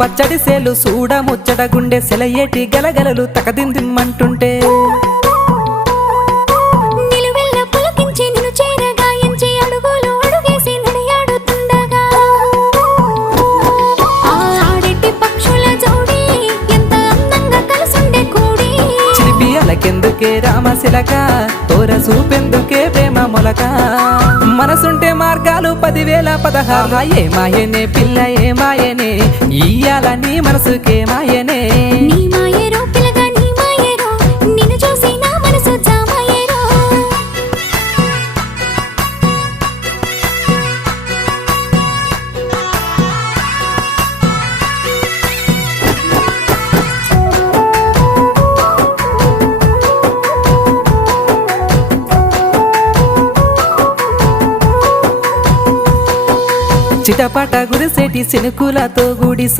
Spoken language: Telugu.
పచ్చడి సేలు సూడ ముచ్చట గుండె సెలయేటి గలగలలు తకదిందిమ్మంటుంటే నిలువెల్ల పులకించి నిన్ను చేరగాయించి అడుగులు అడుగేసి నడియాడుతుండగా ఆడెట్టి పక్షుల జోడి ఎంత అందంగా కలుసుండే కూడి చిలిపియలకెందుకే రామశిలక తోర చూపెందుకే ప్రేమ మొలక మనసుంటే మార్గాలు 10,016 ఏమాయనే పిల్ల ఏమాయనే ఇయ్యాల నీ మనసుకే మాయనే నీ మాయేరో పిల్లగా నీ మాయేరో నిన్ను చూసి నా మనసు జామాయేరో చిటపట గురిసేటి సినుకులతో గుడి